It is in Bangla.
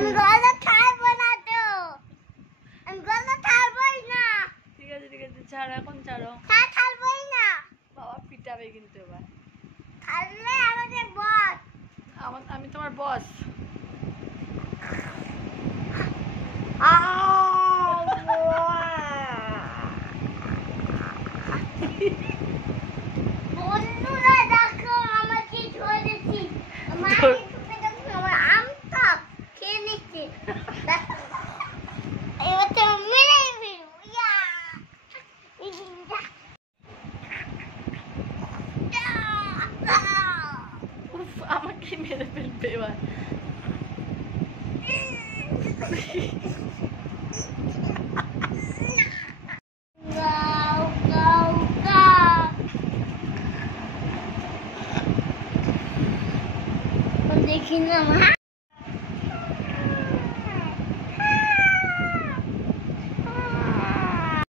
আমি গলা ছাড়বো না তো, আমি গলা ছাড়বই না। ঠিক আছে ঠিক আছে, ছাড়ো এখন ছাড়ো। ছাড়বই না। বাবা পিটাবে কিন্তু এবার। ছাড়লে আমাদের বস। আমি তোমার বস। বন্ধুরা দেখো আমাকে ধরেছি, আমার আমটা খেয়ে নিচ্ছে। এবার তো মেরে ফেলবো। উফ, আমাকে মেরে ফেলবে এবার। দেখি না